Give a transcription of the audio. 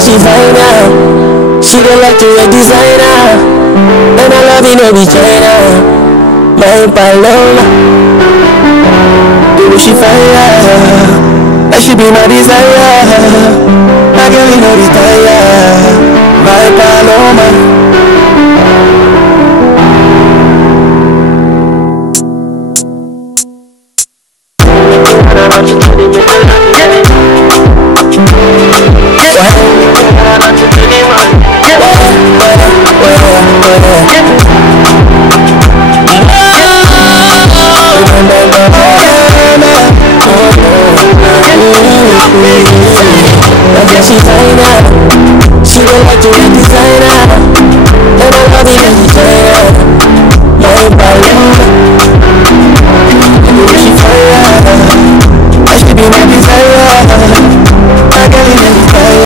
she fine now. She don't like to wear designer, and I love you, no be China. My Paloma, do she fire? That she be my desire. My girl, you know retire. My Paloma. She's